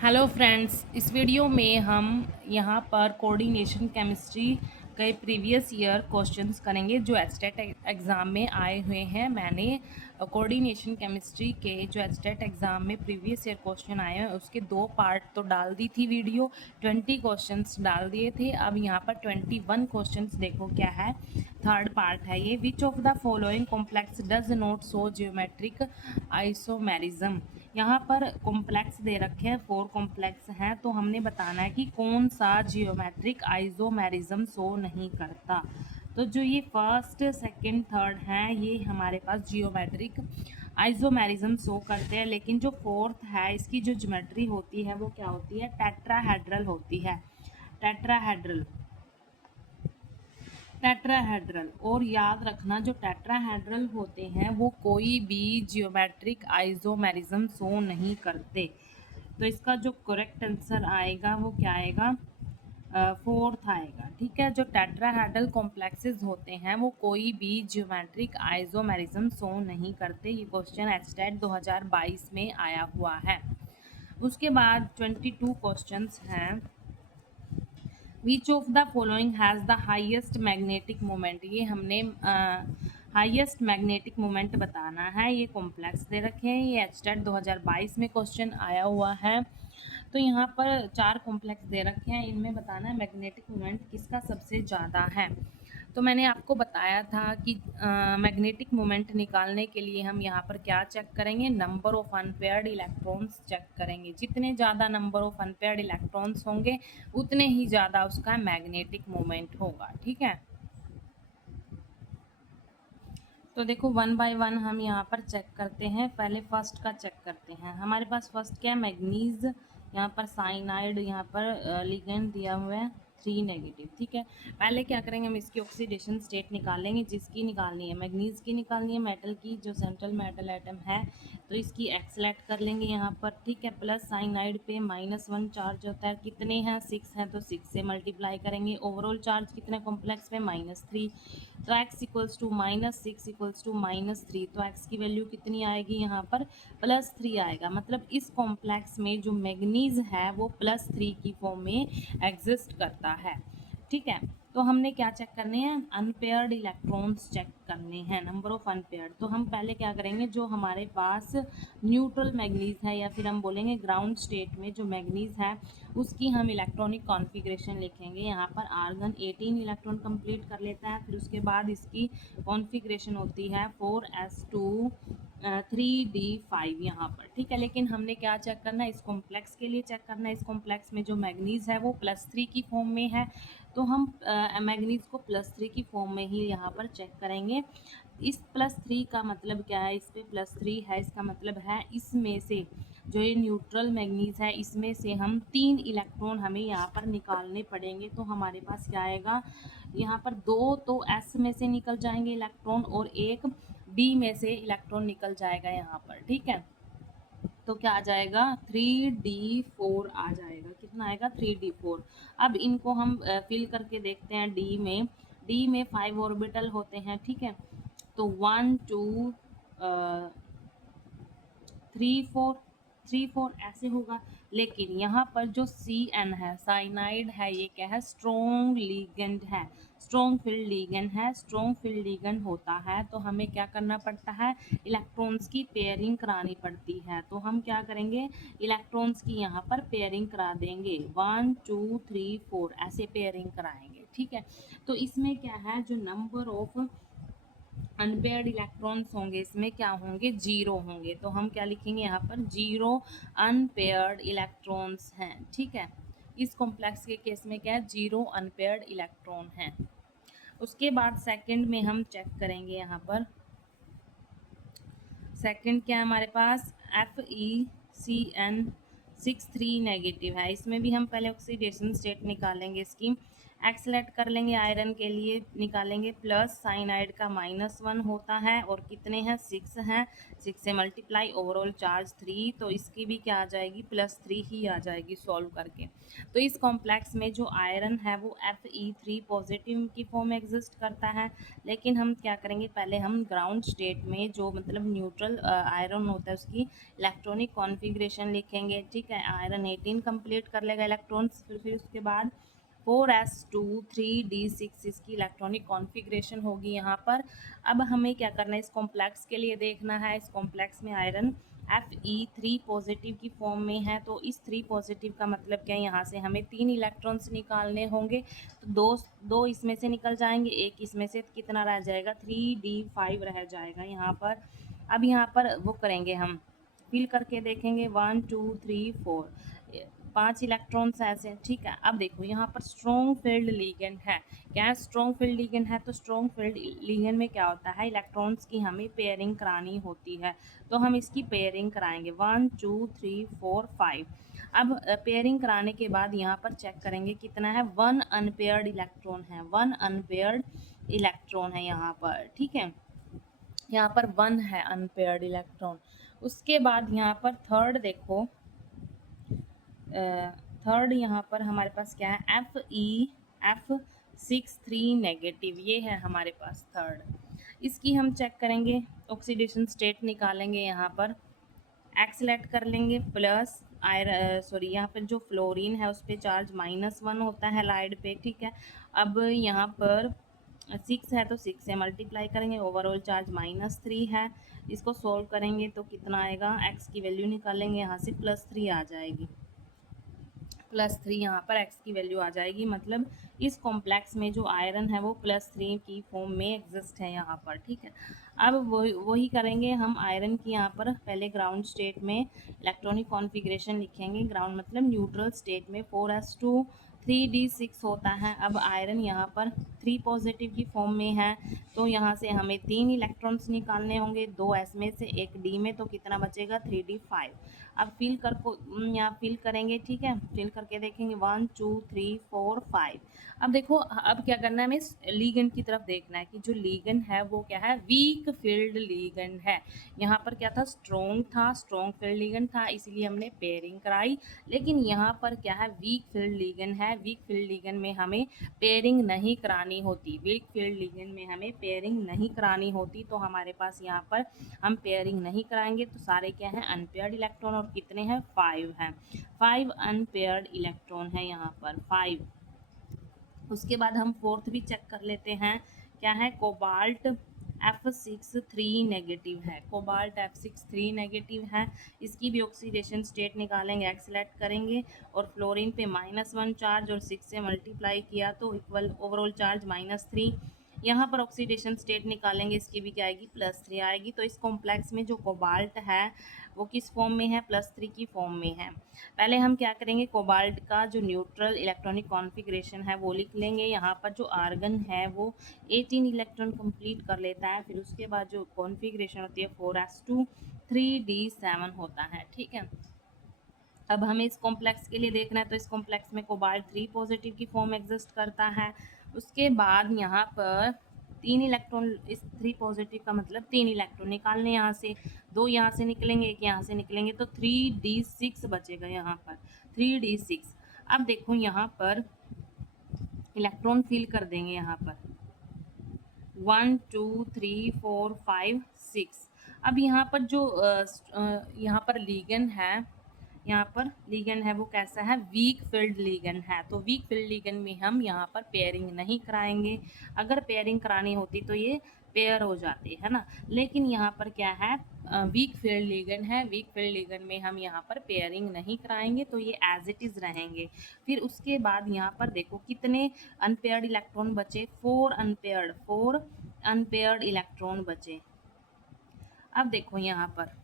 Hello friends, इस video में हम यहाँ पर कोऑर्डिनेशन केमिस्ट्री के प्रीवियस ईयर क्वेश्चंस करेंगे जो एचटेट एग्ज़ाम में आए हुए हैं। मैंने कोऑर्डिनेशन केमिस्ट्री के जो एचटेट एग्ज़ाम में प्रीवियस ईयर क्वेश्चन आए हैं उसके 2 पार्ट तो डाल दी थी वीडियो, 20 क्वेश्चंस डाल दिए थे। अब यहाँ पर 21 क्वेश्चंस देखो क्या है, थर्ड पार्ट है ये। विच of the following complex does not show geometric isomerism. यहाँ पर कॉम्प्लेक्स दे रखे हैं, 4 कॉम्प्लेक्स हैं, तो हमने बताना है कि कौन सा जियोमेट्रिक आइसोमेरिज्म शो नहीं करता। तो जो ये फर्स्ट सेकंड थर्ड हैं ये हमारे पास जियोमेट्रिक आइसोमेरिज्म शो करते हैं, लेकिन जो फोर्थ है इसकी जो ज्योमेट्री होती है वो क्या होती है, टेट्राहेड्रल होती है। टेट्राहेड्रल टेट्राहेड्रल और याद रखना जो टेट्राहेड्रल होते हैं वो कोई भी जियोमेट्रिक आइसोमेरिज्म शो नहीं करते। तो इसका जो करेक्ट आंसर आएगा वो क्या आएगा, फोर्थ आएगा। ठीक है, जो टेट्राहेड्रल कॉम्प्लेक्सेस होते हैं वो कोई भी जियोमेट्रिक आइसोमेरिज्म शो नहीं करते। ये क्वेश्चन एचटेट 2022 में आया हुआ है। उसके बाद 22 क्वेश्चंस हैं। विच of the following has the highest magnetic moment. ये हमने हाइएस्ट मैग्नेटिक मोमेंट बताना है। ये कॉम्प्लेक्स दे रखे हैं, ये एचटेट 2022 में क्वेश्चन आया हुआ है। तो यहाँ पर 4 कॉम्प्लेक्स दे रखे हैं, इनमें बताना है मैग्नेटिक मोमेंट किसका सबसे ज़्यादा है। तो मैंने आपको बताया था कि मैग्नेटिक मोमेंट निकालने के लिए हम यहाँ पर क्या चेक करेंगे, number of unpaired electrons check करेंगे। जितने ज़्यादा नंबर ऑफ अनपेयर्ड इलेक्ट्रॉन्स होंगे उतने ही ज़्यादा उसका मैग्नेटिक मोमेंट होगा। ठीक है, तो देखो वन बाय वन हम यहाँ पर चेक करते हैं। पहले फर्स्ट का चेक करते हैं। हमारे पास फर्स्ट क्या है, मैग्नीज। यहाँ पर साइनाइड, यहाँ पर लिगेंड दिया हुआ है 3 नेगेटिव। ठीक है, पहले क्या करेंगे, हम इसकी ऑक्सीडेशन स्टेट निकालेंगे। जिसकी निकालनी है, मैग्नीज की निकालनी है, मेटल की, जो सेंट्रल मेटल एटम है, तो इसकी एक्सलेट कर लेंगे यहाँ पर। ठीक है, प्लस साइनाइड पे -1 चार्ज होता है। कितने हैं, 6 हैं, तो 6 से मल्टीप्लाई करेंगे। ओवरऑल चार्ज कितने कॉम्प्लेक्स पे, -3। तो x equals to -6 equals to -3, तो x की वैल्यू कितनी आएगी यहाँ पर, +3 आएगा। मतलब इस कॉम्प्लेक्स में जो मैग्नीज है वो +3 की फॉर्म में एग्जिस्ट करता है। ठीक है, तो हमने क्या चेक करने हैं, अनपेयर्ड इलेक्ट्रॉन्स चेक करने हैं, नंबर ऑफ अनपेयर्ड। तो हम पहले क्या करेंगे, जो हमारे पास न्यूट्रल मैग्नीज है या फिर हम बोलेंगे ग्राउंड स्टेट में जो मैग्नीज है उसकी हम इलेक्ट्रॉनिक कॉन्फ़िगरेशन लिखेंगे। यहाँ पर आर्गन 18 इलेक्ट्रॉन कंप्लीट कर लेता है, फिर उसके बाद इसकी कॉन्फ़िगरेशन होती है 4s2 3d5 यहाँ पर। ठीक है, लेकिन हमने क्या चेक करना है, इस कॉम्प्लेक्स के लिए चेक करना है। इस कॉम्प्लेक्स में जो मैग्नीज है वो +3 की फॉर्म में है, तो हम मैग्नीज को +3 की फॉर्म में ही यहाँ पर चेक करेंगे। इस +3 का मतलब क्या है, इस पे +3 है, इसका मतलब है इसमें से जो ये न्यूट्रल मैग्नीज है इसमें से हम 3 इलेक्ट्रॉन हमें यहाँ पर निकालने पड़ेंगे। तो हमारे पास क्या आएगा, यहाँ पर 2 तो S में से निकल जाएंगे इलेक्ट्रॉन और एक D में से इलेक्ट्रॉन निकल जाएगा यहाँ पर। ठीक है, तो क्या आ जाएगा, 3d4 आ जाएगा। कितना आएगा, 3d4। अब इनको हम फिल करके देखते हैं। डी में 5 ऑर्बिटल होते हैं। ठीक है, तो 1 2 3 4 ऐसे होगा। लेकिन यहाँ पर जो Cn है, साइनाइड है, ये क्या है, स्ट्रॉन्ग लीगेंड है, स्ट्रॉन्ग फील्ड लीगेंड है। स्ट्रॉन्ग फील्ड लीगेंड होता है तो हमें क्या करना पड़ता है, इलेक्ट्रॉन्स की पेयरिंग करानी पड़ती है। तो हम क्या करेंगे, इलेक्ट्रॉन्स की यहाँ पर पेयरिंग करा देंगे, 1 2 3 4 ऐसे पेयरिंग कराएंगे। ठीक है, तो इसमें क्या है, जो नंबर ऑफ अनपेयर्ड इलेक्ट्रॉन्स होंगे इसमें क्या होंगे, 0 होंगे। तो हम क्या लिखेंगे यहाँ पर, 0 अनपेयर्ड इलेक्ट्रॉन्स हैं। ठीक है, इस कॉम्प्लेक्स के केस में क्या है, 0 अनपेयर्ड इलेक्ट्रॉन हैं। उसके बाद सेकंड में हम चेक करेंगे, यहाँ पर सेकंड क्या है हमारे पास, FeCN 6 3 नेगेटिव है। इसमें भी हम पहले ऑक्सीडेशन स्टेट निकालेंगे इसकी। एक्स सेलेक्ट कर लेंगे, आयरन के लिए निकालेंगे प्लस, साइनाइड का -1 होता है और कितने हैं 6 हैं, 6 से मल्टीप्लाई, ओवरऑल चार्ज 3, तो इसकी भी क्या आ जाएगी +3 ही आ जाएगी सॉल्व करके। तो इस कॉम्प्लेक्स में जो आयरन है वो Fe3 पॉजिटिव की फॉर्म में एग्जिस्ट करता है, लेकिन हम क्या करेंगे पहले हम ग्राउंड स्टेट में जो मतलब न्यूट्रल आयरन होता है उसकी इलेक्ट्रॉनिक कॉन्फ़िगरेशन लिखेंगे, ठीक है। आयरन 18 कंप्लीट कर लेगा इलेक्ट्रॉन्स, फिर उसके बाद 4s2 3d6 इसकी इलेक्ट्रॉनिक कॉन्फ़िगरेशन होगी यहाँ पर। अब हमें क्या करना है, इस कॉम्प्लेक्स के लिए देखना है, इस कॉम्प्लेक्स में आयरन Fe3 पॉजिटिव की फॉर्म में है, तो इस 3 पॉजिटिव का मतलब क्या है, यहाँ से हमें 3 इलेक्ट्रॉन्स निकालने होंगे, तो दो इसमें से निकल जाएंगे, एक इसमें से, कितना रह जाएगा 3d5 रह जाएगा यहाँ पर। अब यहाँ पर वो करेंगे हम, फिल करके देखेंगे 1 2 3 4 5 इलेक्ट्रॉन्स ऐसे, ठीक है। अब देखो यहाँ पर स्ट्रॉन्ग फील्ड लिगेंड है, क्या है स्ट्रॉन्ग फील्ड लिगेंड है, तो स्ट्रॉन्ग फील्ड लिगेंड में क्या होता है, इलेक्ट्रॉन्स की हमें पेयरिंग करानी होती है, तो हम इसकी पेयरिंग कराएंगे 1 2 3 4 5। अब पेयरिंग कराने के बाद यहाँ पर चेक करेंगे कितना है, 1 अनपेयर्ड इलेक्ट्रॉन है, 1 अनपेयर्ड इलेक्ट्रॉन है यहाँ पर, ठीक है। यहाँ पर 1 है अनपेयर्ड इलेक्ट्रॉन। उसके बाद यहाँ पर थर्ड देखो, थर्ड यहाँ पर हमारे पास क्या है, Fe F63 नेगेटिव, ये है हमारे पास थर्ड। इसकी हम चेक करेंगे, ऑक्सीडेशन स्टेट निकालेंगे, यहाँ पर एक्स सेलेक्ट कर लेंगे प्लस, यहाँ पर जो फ्लोरीन है उस पर चार्ज -1 होता है लाइड पे, ठीक है। अब यहाँ पर 6 है तो 6 से मल्टीप्लाई करेंगे, ओवरऑल चार्ज -3 है, इसको सोल्व करेंगे तो कितना आएगा, एक्स की वैल्यू निकालेंगे यहाँ से +3 आ जाएगी, +3 यहाँ पर x की वैल्यू आ जाएगी, मतलब इस कॉम्प्लेक्स में जो आयरन है वो +3 की फॉर्म में एग्जिस्ट है यहाँ पर, ठीक है। अब वही करेंगे हम, आयरन की यहाँ पर पहले ग्राउंड स्टेट में इलेक्ट्रॉनिक कॉन्फ़िगरेशन लिखेंगे, ग्राउंड मतलब न्यूट्रल स्टेट में 4s2 3d6 होता है। अब आयरन यहाँ पर 3 पॉजिटिव की फॉर्म में है, तो यहाँ से हमें 3 इलेक्ट्रॉन्स निकालने होंगे, 2 s में से 1 d में, तो कितना बचेगा 3d5। अब फिल कर को यहाँ फिल करेंगे, ठीक है, फिल करके देखेंगे 1 2 3 4 5। अब देखो अब क्या करना है, हमें लीगेंड की तरफ देखना है कि जो लीगेंड है वो क्या है, वीक फील्ड लीगेंड है। यहाँ पर क्या था, स्ट्रॉन्ग था, स्ट्रॉन्ग फील्ड लीगेंड था, इसीलिए हमने पेयरिंग कराई, लेकिन यहाँ पर क्या है, वीक फील्ड लीगेंड है, वीक फील्ड लीगेंड में हमें पेयरिंग नहीं करानी होती, वीक फील्ड लीगेंड में हमें पेयरिंग नहीं करानी होती, तो हमारे पास यहाँ पर हम पेयरिंग नहीं कराएंगे, तो सारे क्या है अनपेयर्ड इलेक्ट्रॉन, और कितने हैं 5 हैं, 5 अनपेयर्ड इलेक्ट्रॉन है यहाँ पर 5। उसके बाद हम फोर्थ भी चेक कर लेते हैं, क्या है, कोबाल्ट F63 नेगेटिव है, कोबाल्ट F63 नेगेटिव है, इसकी भी ऑक्सीडेशन स्टेट निकालेंगे, एक्स सेलेक्ट करेंगे और फ्लोरीन पे -1 चार्ज और 6 से मल्टीप्लाई किया तो इक्वल ओवरऑल चार्ज -3। यहाँ पर ऑक्सीडेशन स्टेट निकालेंगे, इसकी भी क्या आएगी +3 आएगी। तो इस कॉम्प्लेक्स में जो कोबाल्ट है वो किस फॉर्म में है, +3 की फॉर्म में है। पहले हम क्या करेंगे, कोबाल्ट का जो न्यूट्रल इलेक्ट्रॉनिक कॉन्फ़िगरेशन है वो लिख लेंगे। यहाँ पर जो आर्गन है वो 18 इलेक्ट्रॉन कंप्लीट कर लेता है, फिर उसके बाद जो कॉन्फ़िगरेशन होती है 4s2 3d7 होता है, ठीक है। अब हमें इस कॉम्प्लेक्स के लिए देखना है, तो इस कॉम्प्लेक्स में कोबाल्ट 3 पॉजिटिव की फॉर्म एग्जिस्ट करता है। उसके बाद यहाँ पर 3 इलेक्ट्रॉन, इस 3 पॉजिटिव का मतलब 3 इलेक्ट्रॉन निकालने, यहाँ से 2 यहाँ से निकलेंगे, एक यहाँ से निकलेंगे, तो 3d6 बचेगा यहाँ पर 3d6। अब देखो यहाँ पर इलेक्ट्रॉन फिल कर देंगे, यहाँ पर 1 2 3 4 5 6। अब यहाँ पर जो यहाँ पर लीगेंड है, यहाँ पर लीगेंड है वो कैसा है, वीक फील्ड लीगेंड है, तो वीक फील्ड लीगेंड में हम यहाँ पर पेयरिंग नहीं कराएंगे। अगर पेयरिंग करानी होती तो ये पेयर हो जाते है ना, लेकिन यहाँ पर क्या है, वीक फील्ड लीगेंड है, वीक फील्ड लीगेंड में हम यहाँ पर पेयरिंग नहीं कराएंगे, तो ये एज इट इज़ रहेंगे। फिर उसके बाद यहाँ पर देखो कितने अनपेयर्ड इलेक्ट्रॉन बचे, 4 अनपेयर्ड इलेक्ट्रॉन बचे। अब देखो यहाँ पर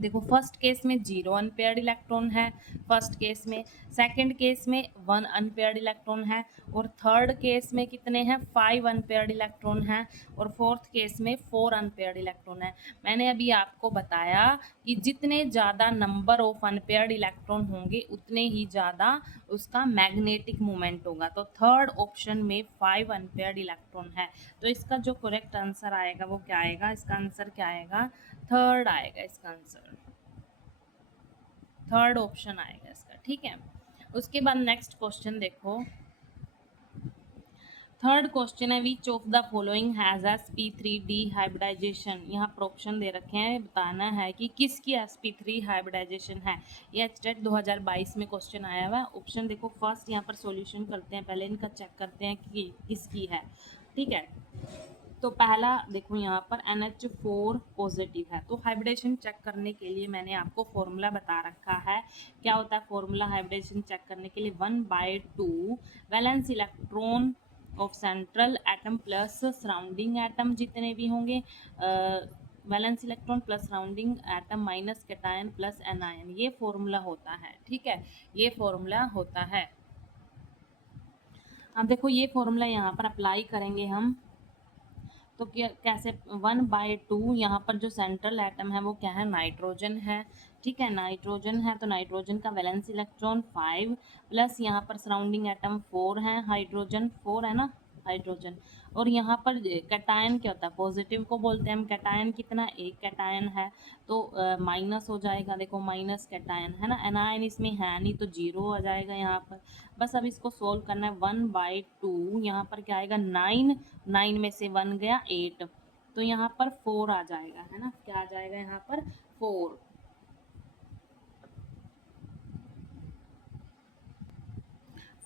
देखो फर्स्ट केस में 0 अनपेयर्ड इलेक्ट्रॉन है, फर्स्ट केस में, सेकंड केस में 1 अनपेयर्ड इलेक्ट्रॉन है, और थर्ड केस में कितने हैं, 5 अनपेयर्ड इलेक्ट्रॉन हैं, और फोर्थ केस में 4 अनपेयर्ड इलेक्ट्रॉन है। मैंने अभी आपको बताया कि जितने ज़्यादा नंबर ऑफ अनपेयर्ड इलेक्ट्रॉन होंगे उतने ही ज़्यादा उसका मैग्नेटिक मोमेंट होगा। तो थर्ड ऑप्शन में 5 अनपेयर्ड इलेक्ट्रॉन है। तो इसका जो करेक्ट आंसर आएगा वो क्या आएगा, इसका आंसर क्या आएगा, थर्ड आएगा इसका आंसर, थर्ड ऑप्शन आएगा इसका, ठीक है। उसके बाद नेक्स्ट क्वेश्चन देखो, थर्ड क्वेश्चन है which of the following has sp3d hybridization. यहाँ पर ऑप्शन दे रखे हैं, बताना है कि किसकी sp3 हाइब्रिडाइजेशन है। ये एचटेट 2022 में क्वेश्चन आया हुआ है। ऑप्शन देखो, फर्स्ट यहाँ पर सॉल्यूशन करते हैं, पहले इनका चेक करते हैं कि किसकी है, ठीक है। तो पहला देखो यहाँ पर NH4 पॉजिटिव है, तो हाइब्रिडेशन चेक करने के लिए मैंने आपको फॉर्मूला बता रखा है। क्या होता है फॉर्मूला हाइब्रिडेशन चेक करने के लिए, 1/2 valence electron of central atom plus surrounding atom जितने भी होंगे, valence electron plus surrounding atom minus cation plus anion, ये फॉर्मूला होता है, ठीक है, ये फॉर्मूला होता है। अब देखो ये फॉर्मूला यहाँ पर अप्लाई करेंगे हम, तो क्या कैसे, 1/2 यहाँ पर जो सेंट्रल एटम है वो क्या है, नाइट्रोजन है, ठीक है, नाइट्रोजन है, तो नाइट्रोजन का वैलेंस इलेक्ट्रॉन 5 प्लस यहाँ पर सराउंडिंग एटम 4 है, हाइड्रोजन 4 है ना, हाइड्रोजन। और यहाँ पर कैटायन क्या होता है, पॉजिटिव को बोलते हैं हम कैटायन, कितना, एक कैटायन है, तो माइनस हो जाएगा, देखो माइनस कैटायन है ना, एनायन इसमें है नहीं तो 0 आ जाएगा यहाँ पर। बस अब इसको सोल्व करना है, 1/2 यहाँ पर क्या आएगा, 9, 9 में से 1 गया 8, तो यहाँ पर 4 आ जाएगा, है ना, क्या आ जाएगा यहाँ पर, 4।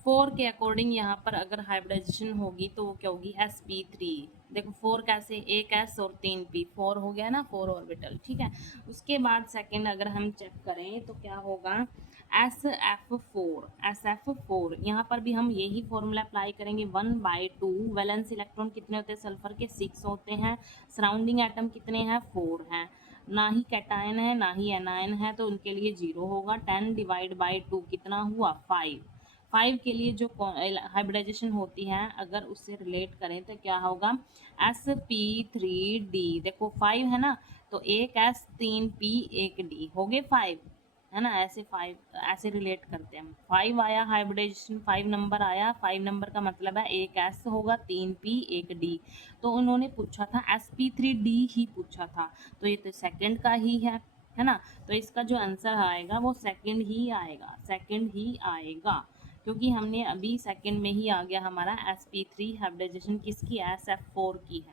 4 के अकॉर्डिंग यहाँ पर अगर हाइब्रिडाइजेशन होगी तो वो क्या होगी, sp3। देखो 4 कैसे, एक s और 3 p, 4 हो गया ना, 4 ऑर्बिटल, ठीक है। उसके बाद सेकंड अगर हम चेक करें तो क्या होगा, SF4 यहाँ पर भी हम यही फॉर्मूला अप्लाई करेंगे, 1/2 वैलेंस इलेक्ट्रॉन कितने होते हैं सल्फर के, 6 होते हैं, सराउंडिंग एटम कितने हैं, 4 हैं, ना ही कैटायन है ना ही एनायन है, तो उनके लिए 0 होगा। 10/2 कितना हुआ, 5। 5 के लिए जो हाइब्रिडाइजेशन होती है अगर उससे रिलेट करें तो क्या होगा, sp3d, देखो 5 है ना, तो एक s 3 p एक d हो गए 5, है ना, ऐसे 5 ऐसे रिलेट करते हैं हम। 5 आया हाइब्रिडाइजेशन, 5 नंबर आया, 5 नंबर का मतलब है एक s होगा, 3 p एक d। तो उन्होंने पूछा था sp3d ही पूछा था, तो ये तो सेकंड का ही है ना, तो इसका जो आंसर आएगा वो सेकंड ही आएगा, सेकंड ही आएगा, क्योंकि हमने अभी सेकंड में ही आ गया हमारा sp3 हाइब्रिडाइजेशन किसकी है, SF4 की है,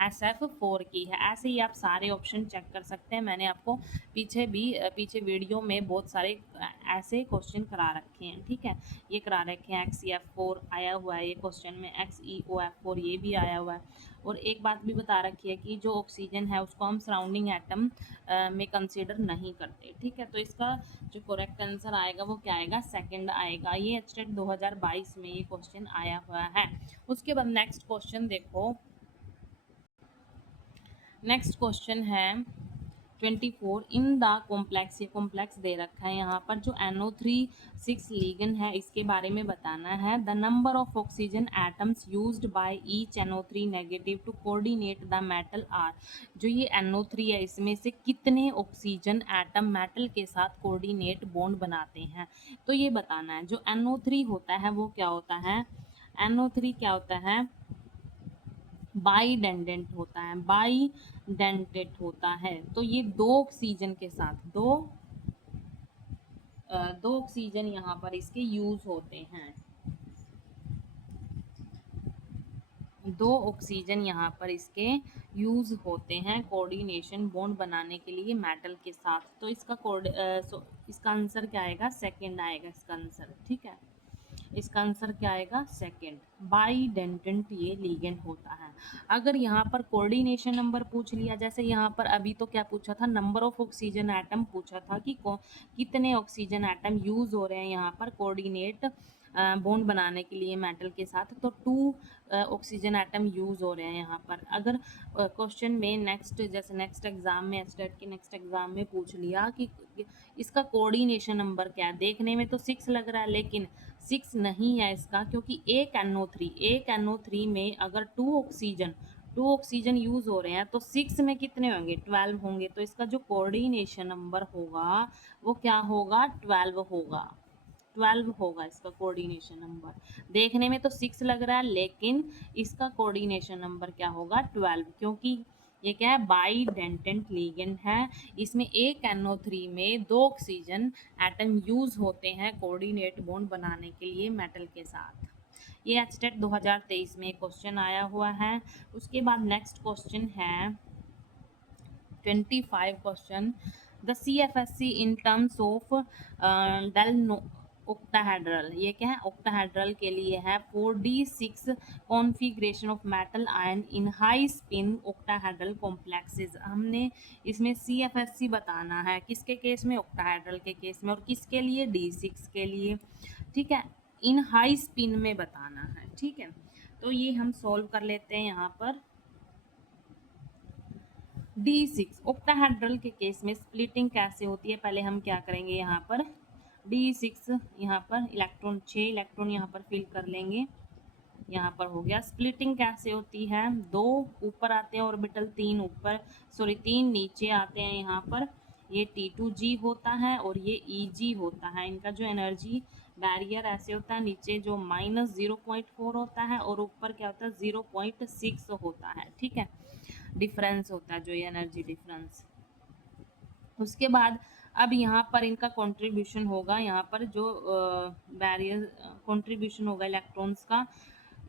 SF4 की है। ऐसे ही आप सारे ऑप्शन चेक कर सकते हैं, मैंने आपको पीछे वीडियो में बहुत सारे ऐसे क्वेश्चन करा रखे हैं, ठीक है, ये करा रखे हैं, XeF4 आया हुआ है ये क्वेश्चन में, XeOF4 ये भी आया हुआ है। और एक बात भी बता रखी है कि जो ऑक्सीजन है उसको हम सराउंडिंग एटम में कंसीडर नहीं करते, ठीक है। तो इसका जो करेक्ट आंसर आएगा वो क्या आएगा, सेकंड आएगा। ये एचटेट 2022 में ये क्वेश्चन आया हुआ है। उसके बाद नेक्स्ट क्वेश्चन देखो, नेक्स्ट क्वेश्चन है 24 इन द कॉम्प्लेक्स, ये कॉम्प्लेक्स दे रखा है यहाँ पर, जो NO3 6 लिगन है इसके बारे में बताना है। The number of oxygen atoms used by each NO3 negative to coordinate the metal are, जो ये NO3 है इसमें से कितने ऑक्सीजन एटम मेटल के साथ कोऑर्डिनेट बॉन्ड बनाते हैं, तो ये बताना है। जो NO3 होता है वो क्या होता है, NO3 क्या होता है, बाईडेंडेंट होता है, बाईडेंटेट होता है, तो ये दो ऑक्सीजन के साथ दो ऑक्सीजन यहाँ पर इसके यूज होते हैं, दो ऑक्सीजन यहाँ पर इसके यूज होते हैं कोऑर्डिनेशन बॉन्ड बनाने के लिए मेटल के साथ। तो इसका इसका आंसर क्या आएगा, सेकंड आएगा इसका आंसर, ठीक है। इसका आंसर क्या आएगा? सेकंड। बाइडेंटेंट ये लिगेंड होता है। अगर यहाँ पर कोऑर्डिनेशन नंबर पूछ लिया, जैसे यहाँ पर अभी तो क्या पूछा था, नंबर ऑफ ऑक्सीजन एटम पूछा था कि कितने ऑक्सीजन एटम यूज हो रहे हैं यहाँ पर कोऑर्डिनेट बॉन्ड बनाने के लिए मेटल के साथ, तो 2 ऑक्सीजन एटम यूज हो रहे हैं यहाँ पर। अगर क्वेश्चन में नेक्स्ट, जैसे नेक्स्ट एग्जाम में, स्टेट के नेक्स्ट एग्जाम में पूछ लिया कि इसका कोऑर्डिनेशन नंबर क्या है, देखने में तो 6 लग रहा है लेकिन 6 नहीं है इसका, क्योंकि एक NO3 में अगर 2 ऑक्सीजन यूज हो रहे हैं तो 6 में कितने होंगे? 12 होंगे। तो इसका जो कोऑर्डिनेशन नंबर होगा वो क्या होगा? 12 होगा। 12 होगा इसका कोऑर्डिनेशन नंबर। देखने में तो 6 लग रहा है लेकिन इसका कोऑर्डिनेशन नंबर क्या होगा? 12, क्योंकि ये क्या है? बाइडेंटेंट लिगेंड है। इसमें एक NO3 में 2 ऑक्सीजन एटम यूज होते हैं कोऑर्डिनेट बॉन्ड बनाने के लिए मेटल के साथ। ये एचटेट 2023 में क्वेश्चन आया हुआ है। उसके बाद नेक्स्ट क्वेश्चन है 25 question. The CFSC in terms of del octahedral, ये क्या है? ऑक्टाहेड्रल के लिए है 4d6 configuration of metal ion in high spin octahedral complexes. हमने इसमें CFSC बताना है किसके केस में? ऑक्टाहेड्रल के केस में। और किसके लिए? D6 के लिए। ठीक है, इन हाई स्पिन में बताना है। ठीक है, तो ये हम सॉल्व कर लेते हैं यहाँ पर। D6 ऑक्टाहेड्रल के केस में स्प्लिटिंग कैसे होती है, पहले हम क्या करेंगे यहाँ पर, D6 यहाँ पर इलेक्ट्रॉन 6 इलेक्ट्रॉन यहाँ पर फिल कर लेंगे। यहाँ पर हो गया। स्प्लिटिंग कैसे होती है? 2 ऊपर आते हैं ऑर्बिटल, 3 ऊपर, सॉरी 3 नीचे आते हैं यहाँ पर। ये T2G होता है और ये EG होता है। इनका जो एनर्जी बैरियर ऐसे होता है, नीचे जो -0.4 होता है और ऊपर क्या होता है? 0.6 होता है। ठीक है, डिफरेंस होता है जो ये एनर्जी डिफरेंस। उसके बाद अब यहाँ पर इनका कंट्रीब्यूशन होगा, यहाँ पर जो बैरियर कंट्रीब्यूशन होगा इलेक्ट्रॉन्स का,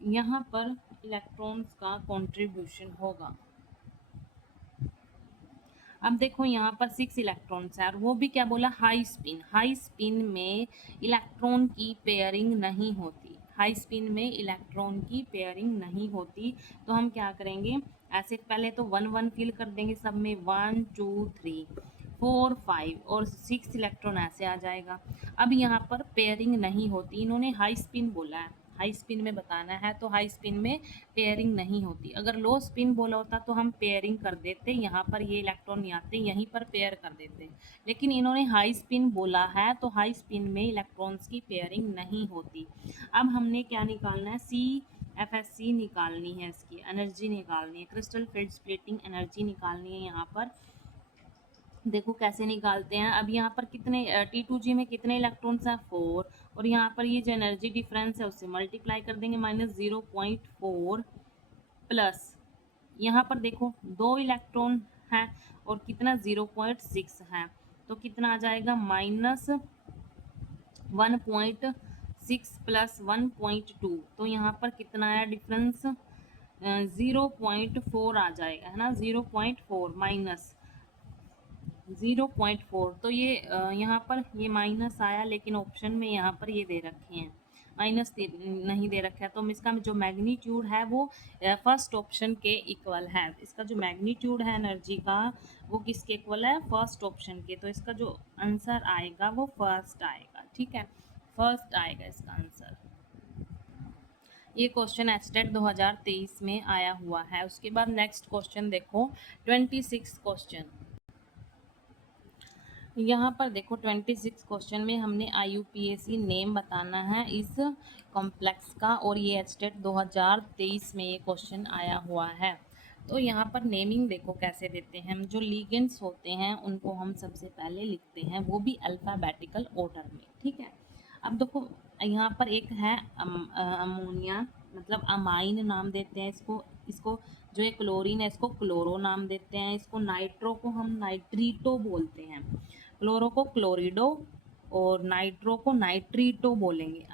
यहाँ पर इलेक्ट्रॉन्स का कंट्रीब्यूशन होगा। अब देखो यहाँ पर 6 इलेक्ट्रॉन्स है और वो भी क्या बोला? High spin. हाई स्पिन में इलेक्ट्रॉन की पेयरिंग नहीं होती। हाई स्पिन में इलेक्ट्रॉन की पेयरिंग नहीं होती। तो हम क्या करेंगे? ऐसे पहले तो 1 1 फिल कर देंगे सब में, 1 2 3 4 5 और 6 इलेक्ट्रॉन ऐसे आ जाएगा। अब यहाँ पर पेयरिंग नहीं होती, इन्होंने हाई स्पिन बोला है, हाई स्पिन में बताना है तो हाई स्पिन में पेयरिंग नहीं होती। अगर लो स्पिन बोला होता तो हम पेयरिंग कर देते, यहाँ पर ये इलेक्ट्रॉन नहीं आते, यहीं पर पेयर कर देते। लेकिन इन्होंने हाई स्पिन बोला है तो हाई स्पिन में इलेक्ट्रॉन्स की पेयरिंग नहीं होती। अब हमने क्या निकालना है? CFSC निकालनी है, इसकी एनर्जी निकालनी है, क्रिस्टल फील्ड स्प्लिटिंग एनर्जी निकालनी है। यहाँ पर देखो कैसे निकालते हैं। अब यहाँ पर कितने T2G में कितने इलेक्ट्रॉन्स हैं? 4। और यहाँ पर ये जो एनर्जी डिफरेंस है उससे मल्टीप्लाई कर देंगे, -0.4 प्लस यहाँ पर देखो 2 इलेक्ट्रॉन हैं और कितना? 0.6 है, तो कितना आ जाएगा? -1.6 प्लस 1.2, तो यहाँ पर कितना आया डिफरेंस? 0.4 आ जाएगा, है ना, 0.4 माइनस 0.4। तो ये यहाँ पर ये माइनस आया, लेकिन ऑप्शन में यहाँ पर ये दे रखे हैं माइनस नहीं दे रखा है, तो इसका जो मैग्नीट्यूड है वो फर्स्ट ऑप्शन के इक्वल है। इसका जो मैग्नीट्यूड है एनर्जी का वो किसके इक्वल है? फर्स्ट ऑप्शन के। तो इसका जो आंसर आएगा वो फर्स्ट आएगा। ठीक है, फर्स्ट आएगा इसका आंसर। ये क्वेश्चन एचटेट 2023 में आया हुआ है। उसके बाद नेक्स्ट क्वेश्चन देखो 26 क्वेश्चन। यहाँ पर देखो 26 क्वेश्चन में हमने IUPAC नेम बताना है इस कॉम्प्लेक्स का, और ये एचटेट 2023 में ये क्वेश्चन आया हुआ है। तो यहाँ पर नेमिंग देखो कैसे देते हैं। जो लीगेंड्स होते हैं उनको हम सबसे पहले लिखते हैं, वो भी अल्फ़ाबेटिकल ऑर्डर में। ठीक है, अब देखो यहाँ पर एक है अमोनिया, मतलब अमाइन नाम देते हैं इसको। इसको जो ये क्लोरीन है इसको क्लोरो नाम देते हैं। इसको नाइट्रो को हम नाइट्रीटो बोलते हैं, क्लोरो को क्लोरिडो और नाइट्रो को नाइट्रीटो बोलेंगे।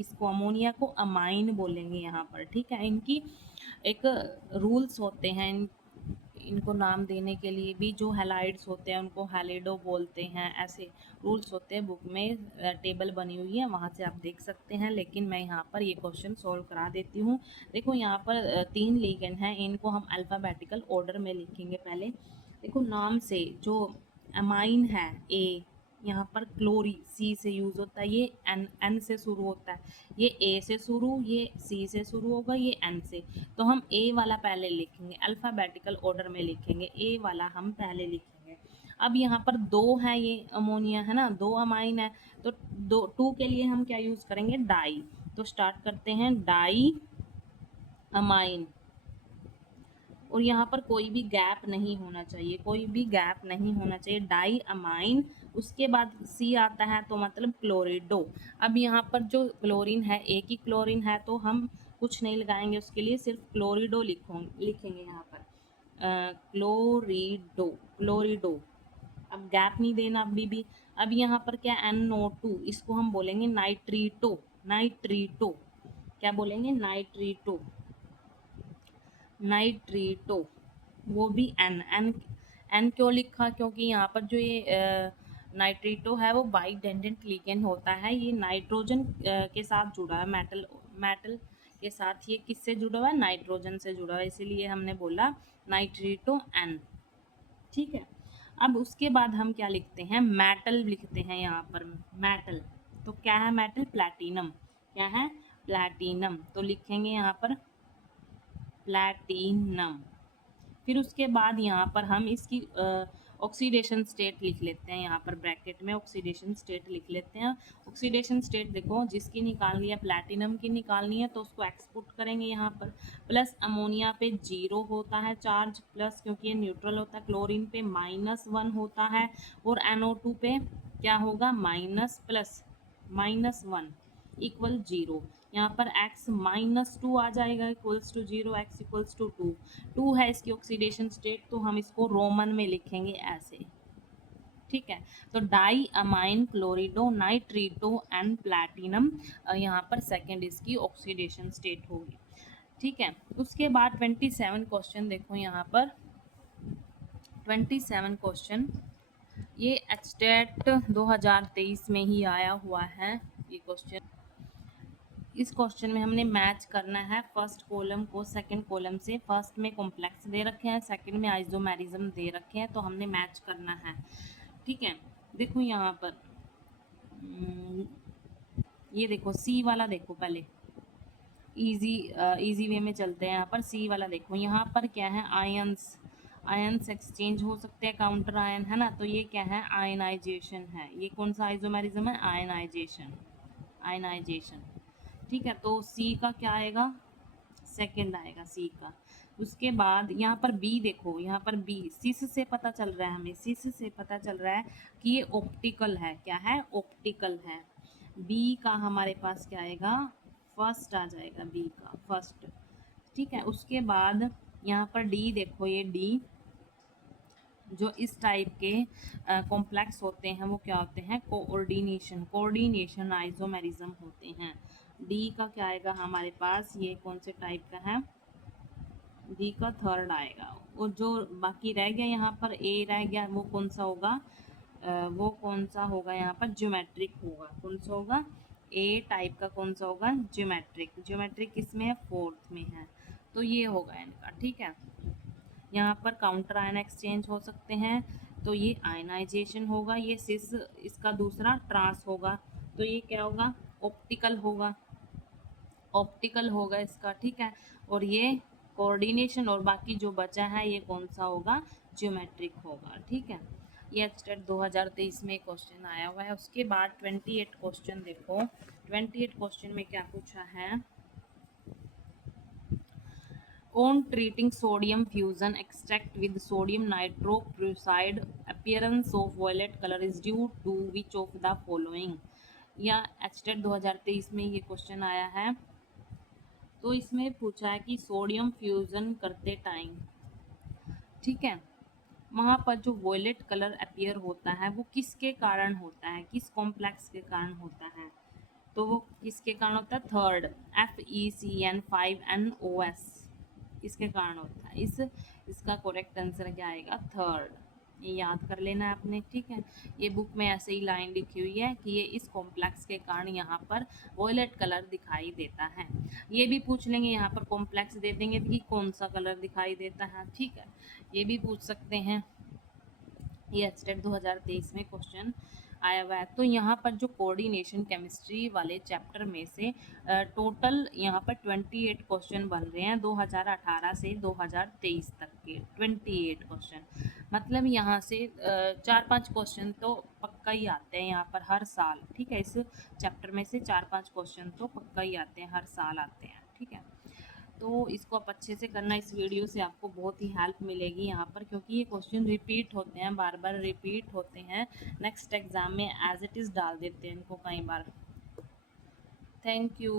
इसको अमोनिया को अमाइन बोलेंगे यहाँ पर। ठीक है, इनकी एक रूल्स होते हैं इनको नाम देने के लिए भी जो हैलाइड्स होते हैं उनको हैलिडो बोलते हैं, ऐसे रूल्स होते हैं। बुक में टेबल बनी हुई है, वहाँ से आप देख सकते हैं, लेकिन मैं यहाँ पर ये क्वेश्चन सॉल्व करा देती हूँ। देखो यहाँ पर 3 लिगेंड हैं, इनको हम अल्फ़ाबेटिकल ऑर्डर में लिखेंगे। पहले देखो नाम से जो अमाइन है ए, यहाँ पर क्लोरी सी से यूज़ होता है, ये एन से शुरू होता है, ये ए से शुरू, ये सी से शुरू होगा, ये एन से। तो हम ए वाला पहले लिखेंगे, अल्फ़ाबेटिकल ऑर्डर में लिखेंगे, ए वाला हम पहले लिखेंगे। अब यहाँ पर 2 है, ये अमोनिया है ना, 2 अमाइन है, तो 2 के लिए हम क्या यूज़ करेंगे, डाई। तो स्टार्ट करते हैं, डाई अमाइन, और यहाँ पर कोई भी गैप नहीं होना चाहिए, कोई भी गैप नहीं होना चाहिए, डाई अमाइन। उसके बाद सी आता है तो मतलब क्लोरिडो। अब यहाँ पर जो क्लोरीन है, एक ही क्लोरीन है, तो हम कुछ नहीं लगाएंगे उसके लिए, सिर्फ क्लोरिडो लिखेंगे यहाँ पर, क्लोरिडो, क्लोरिडो। अब गैप नहीं देना अभी भी। अब यहाँ पर क्या, NO2, इसको हम बोलेंगे नाइट्रीटो, नाइट्रीटो, क्या बोलेंगे, नाइट्रीटो, नाइट्रीटो, वो भी एन एन एन क्यों लिखा, क्योंकि यहाँ पर जो ये नाइट्रीटो है वो बाइडेंडेंट लिगेंड होता है, ये नाइट्रोजन के साथ जुड़ा है, मेटल मेटल के साथ, ये किससे जुड़ा हुआ है, नाइट्रोजन से जुड़ा हुआ है, इसीलिए हमने बोला नाइट्रीटो एन। ठीक है, अब उसके बाद हम क्या लिखते हैं, मेटल लिखते हैं यहाँ पर, मेटल। तो क्या है मेटल, प्लैटिनम, क्या है, प्लैटिनम। तो लिखेंगे यहाँ पर प्लैटिनम। फिर उसके बाद यहाँ पर हम इसकी ऑक्सीडेशन स्टेट लिख लेते हैं, यहाँ पर ब्रैकेट में ऑक्सीडेशन स्टेट लिख लेते हैं। ऑक्सीडेशन स्टेट देखो, जिसकी निकालनी है, प्लैटिनम की निकालनी है, तो उसको एक्सपोर्ट करेंगे यहाँ पर। प्लस अमोनिया पे 0 होता है चार्ज, प्लस क्योंकि ये न्यूट्रल होता है, क्लोरीन पे -1 होता है, और NO2 पे क्या होगा, माइनस प्लस -1 इक्वल 0। यहाँ पर x -2 आ जाएगा, equals to 0, x equals to 2। 2 है इसकी ऑक्सीडेशन स्टेट, तो हम इसको रोमन में लिखेंगे ऐसे। ठीक है, तो diammine chlorido nitrito and platinum, यहाँ पर सेकेंड इसकी ऑक्सीडेशन स्टेट होगी। ठीक है, उसके बाद 27 क्वेश्चन देखो यहाँ पर, 27 क्वेश्चन ये एचटेट 2023 में ही आया हुआ है ये क्वेश्चन। इस क्वेश्चन में हमने मैच करना है फर्स्ट कॉलम को सेकंड कॉलम से। फर्स्ट में कॉम्प्लेक्स दे रखे हैं, सेकंड में आइसोमेरिज्म दे रखे हैं, तो हमने मैच करना है। ठीक है, देखो यहाँ पर ये देखो सी वाला, देखो पहले इजी वे में चलते हैं। यहाँ पर सी वाला देखो, यहाँ पर क्या है, आयंस एक्सचेंज हो सकते हैं, काउंटर आयन है ना, तो ये क्या है, आयनाइजेशन है। ये कौन सा आइसोमेरिज्म है, आयनाइजेशन, आयनाइजेशन। ठीक है, तो सी का क्या आएगा, सेकंड आएगा सी का। उसके बाद यहाँ पर बी देखो, यहाँ पर बी सिस से पता चल रहा है, हमें सिस से पता चल रहा है कि ये ऑप्टिकल है, क्या है, ऑप्टिकल है। बी का हमारे पास क्या आएगा, फर्स्ट आ जाएगा, बी का फर्स्ट। ठीक है, उसके बाद यहाँ पर डी देखो, ये डी जो इस टाइप के कॉम्प्लेक्स होते हैं वो क्या होते हैं, कोऑर्डिनेशन आइसोमेरिज्म होते हैं। डी का क्या आएगा हमारे पास, ये कौन से टाइप का है, डी का थर्ड आएगा। और जो बाकी रह गया यहाँ पर ए रह गया, वो कौन सा होगा, वो कौन सा होगा, यहाँ पर ज्योमेट्रिक होगा। कौन सा होगा, ए टाइप का कौन सा होगा, ज्योमेट्रिक। ज्योमेट्रिक किसमें है, फोर्थ में है, तो ये होगा इनका। ठीक है, यहाँ पर काउंटर आयन एक्सचेंज हो सकते हैं, तो ये आयनाइजेशन होगा। ये सिस इसका दूसरा ट्रांस होगा, तो ये क्या होगा, ऑप्टिकल होगा, ऑप्टिकल होगा इसका। ठीक है, और ये कोऑर्डिनेशन, और बाकी जो बचा है ये कौन सा होगा, ज्योमेट्रिक होगा। ठीक है, ये एचटेट 2023 में क्वेश्चन आया हुआ है। उसके बाद 28 क्वेश्चन देखो, 28 क्वेश्चन में क्या पूछा है, On treating sodium fusion extract with sodium nitroprusside, appearance of violet color is due to which of the following। या एचटेट 2023 में ये क्वेश्चन आया है। तो इसमें पूछा है कि सोडियम फ्यूजन करते टाइम, ठीक है, वहाँ पर जो वॉयलेट कलर अपीयर होता है वो किसके कारण होता है, किस कॉम्प्लेक्स के कारण होता है, तो वो किसके कारण होता है, थर्ड FeCN5NOS, किसके कारण होता है। इसका करेक्ट आंसर क्या आएगा, थर्ड। ये याद कर लेना आपने, ठीक है। ये बुक में ऐसे ही लाइन लिखी हुई है कि ये इस कॉम्प्लेक्स के कारण यहाँ पर वॉयलेट कलर दिखाई देता है। ये भी पूछ लेंगे, यहाँ पर कॉम्प्लेक्स दे देंगे कि कौन सा कलर दिखाई देता है, ठीक है, ये भी पूछ सकते हैं। ये स्टेट 2023 में क्वेश्चन आया हुआ है। तो यहाँ पर जो कोऑर्डिनेशन केमिस्ट्री वाले चैप्टर में से टोटल यहाँ पर 28 क्वेश्चन बन रहे हैं 2018 से 2023 तक के 28 क्वेश्चन। मतलब यहाँ से 4-5 क्वेश्चन तो पक्का ही आते हैं यहाँ पर हर साल, ठीक है। इस चैप्टर में से 4-5 क्वेश्चन तो पक्का ही आते हैं, हर साल आते हैं, ठीक है। तो इसको आप अच्छे से करना, इस वीडियो से आपको बहुत ही हेल्प मिलेगी यहाँ पर, क्योंकि ये क्वेश्चन रिपीट होते हैं, बार बार रिपीट होते हैं। नेक्स्ट एग्जाम में एज इट इज़ डाल देते हैं इनको कई बार। Thank you.